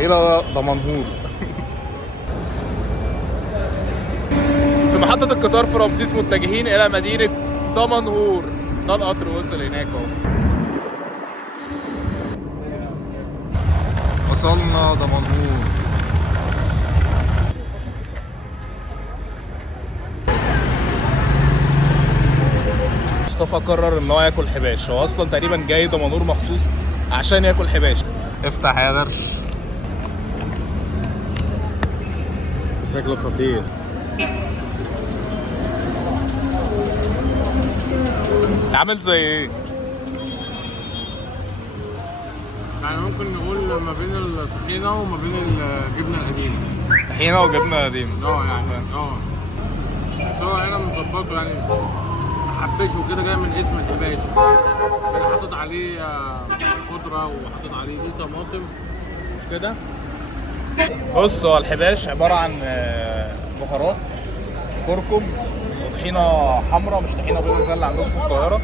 الى دمنهور. في محطة القطار في رمسيس متجهين الى مدينة دمنهور. ده القطر وصل هناك اهو. وصلنا دمنهور. مصطفى قرر ان هو ياكل حباش. هو اصلا تقريبا جاي دمنهور مخصوص عشان ياكل حباش. افتح يا درش. شكله خطير. عامل زي ايه؟ يعني ممكن نقول ما بين الطحينة وما بين الجبنة القديمة. طحينة وجبنة قديمة. يعني بس هو هنا مظبطه يعني محبشه كده، جاي من اسم الحباش. يعني حاطط عليه خضرة وحاطط عليه دي طماطم، مش كده؟ بص، هو الحباش عبارة عن بهارات، كركم، وطحينة حمراء مش طحينة بيضاء زي اللي عندهم في القاهرة،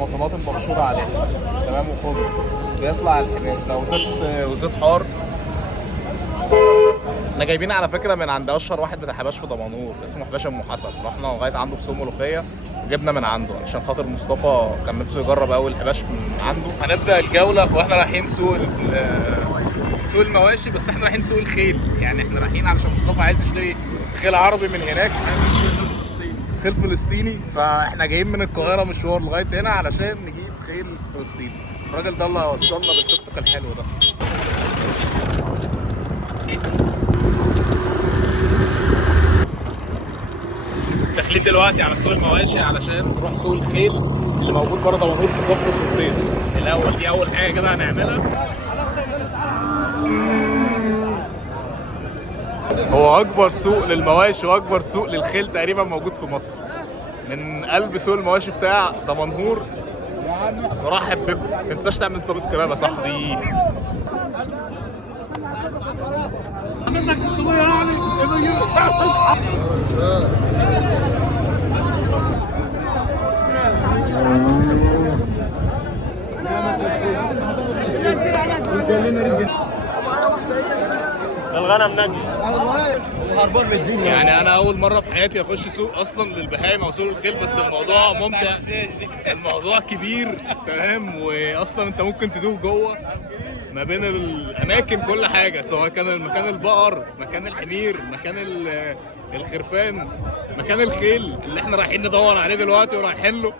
وطماطم مبشورة عليها، تمام، وخضر. بيطلع الحباش ده وزيت حار. احنا جايبين على فكرة من عند أشهر واحد بتاع حباش في دمنهور اسمه حباش أم حسن. رحنا لغاية عنده في سوق ملوخية وجبنا من عنده عشان خاطر مصطفى كان نفسه يجرب أول الحباش من عنده. هنبدأ الجولة واحنا رايحين سوق المواشي، بس احنا رايحين سوق الخيل. يعني احنا رايحين علشان مصطفى عايز يشتري خيل عربي من هناك، خيل فلسطيني. فاحنا جايين من القاهرة مشوار لغاية هنا علشان نجيب خيل فلسطيني. الراجل ده اللي هيوصلنا بالتوك توك الحلو ده. داخلين دلوقتي على سوق المواشي علشان نروح سوق الخيل اللي موجود بره دمنهور في كفر سرديس. الاول دي اول حاجه كده هنعملها. هو اكبر سوق للمواشي واكبر سوق للخيل تقريبا موجود في مصر. من قلب سوق المواشي بتاع دمنهور. نرحب بكم. ما تنساش تعمل سبسكرايب يا صاحبي. الغنم نجي. يعني انا اول مره في حياتي اخش سوق اصلا للبهايم او سوق الخيل، بس الموضوع ممتع. الموضوع كبير، تمام، واصلا انت ممكن تدوق جوه ما بين الاماكن كل حاجه، سواء كان مكان البقر، مكان الحمير، مكان الخرفان، مكان الخيل اللي احنا رايحين ندور عليه دلوقتي ورايحين له.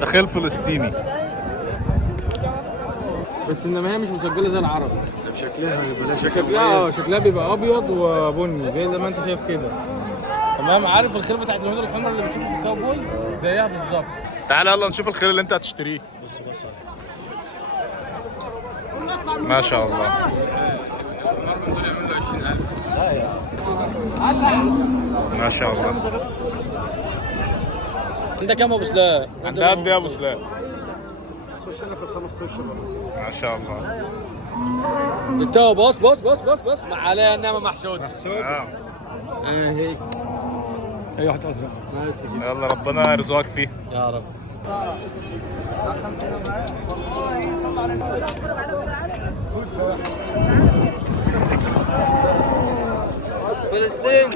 ده خيل فلسطيني، بس انما هي مش مسجله زي العربي. شكلها بلاش. شكلها بيبقى ابيض وبني زي ما انت شايف كده. تمام. عارف الخيل بتاعت الهنود الحمراء اللي بتشوفها في الكاوبوي؟ زيها بالظبط. تعالى يلا نشوف الخيل اللي انت هتشتريه. بص ما شاء الله. ما شاء الله. انت كام ابو سلام؟ انت قد ايه يا ابو سلام؟ خشنا في الخمس اشهر ولا سنه. ما شاء الله. انت بص مع عليها انما محشود. هيك. هي واحد اصفر. يلا ربنا يرزقك فيه يا رب. فلسطين.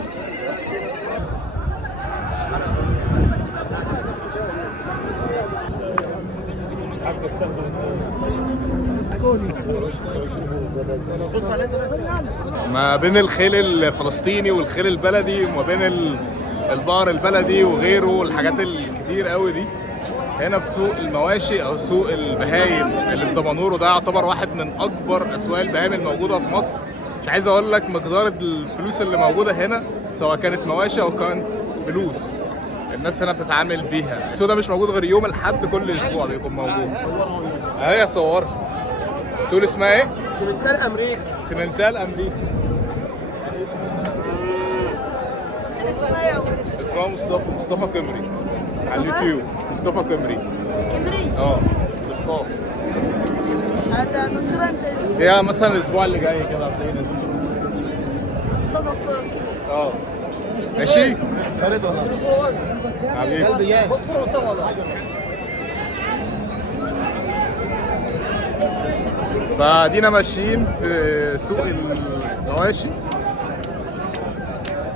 ما بين الخيل الفلسطيني والخيل البلدي، وما بين البقر البلدي وغيره والحاجات الكتير قوي دي. هنا في سوق المواشي او سوق البهايم اللي في دمنهور، وده يعتبر واحد من اكبر اسواق البهايم الموجوده في مصر. مش عايز اقول لك مقدار الفلوس اللي موجوده هنا، سواء كانت مواشي او كانت فلوس الناس هنا بتتعامل بيها. السوق ده مش موجود غير يوم الاحد كل اسبوع بيكون موجود. اهي صور. تقول اسمها ايه؟ سمنتال امريكا. سمنتال امريكا. اسمها مصطفى كمري على اليوتيوب. مصطفى كمري. بالقاف. هذا نوتشرانت. هي مثلا الاسبوع اللي جاي كده هتلاقي نازل. مصطفى كمري. ماشي. خالد ولا حبيبي. فدينا ماشيين في سوق المواشي.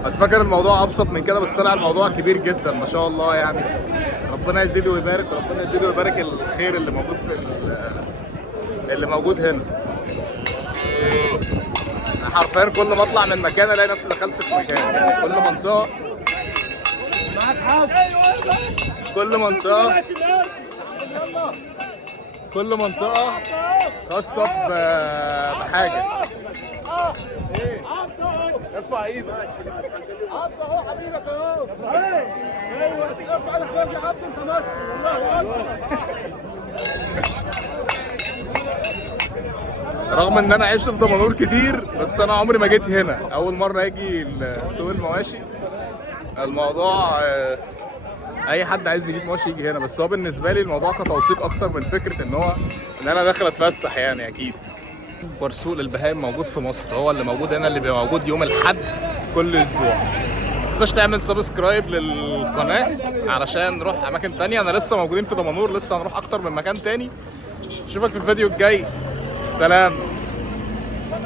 كنت فاكر الموضوع ابسط من كده بس طلع الموضوع كبير جدا ما شاء الله يعني. ربنا يزيده ويبارك، ربنا يزيده ويبارك الخير اللي موجود في اللي موجود هنا. حرفيا كل ما اطلع من مكان الاقي نفسي دخلت في مكان، يعني كل منطقة خاصة بحاجة. ارفع ايدك عبد اهو حبيبك اهو. ايوه ارفع ايدك فوق يا عبد انت مصري. الله اكبر. رغم ان انا عشت في دمنهور كتير بس انا عمري ما جيت هنا، اول مرة اجي سوق المواشي. الموضوع اي حد عايز يجيب مواشي يجي هنا، بس هو بالنسبة لي الموضوع كتوثيق اكتر من فكرة ان انا داخل اتفسح يعني. اكيد اكبر سوق للبهايم موجود في مصر هو اللي موجود هنا، اللي بيبقى موجود يوم الاحد كل اسبوع. ما تنساش تعمل سبسكرايب للقناه علشان نروح اماكن تانية. انا لسه موجودين في دمنهور، لسه هنروح اكتر من مكان تاني. اشوفك في الفيديو الجاي، سلام.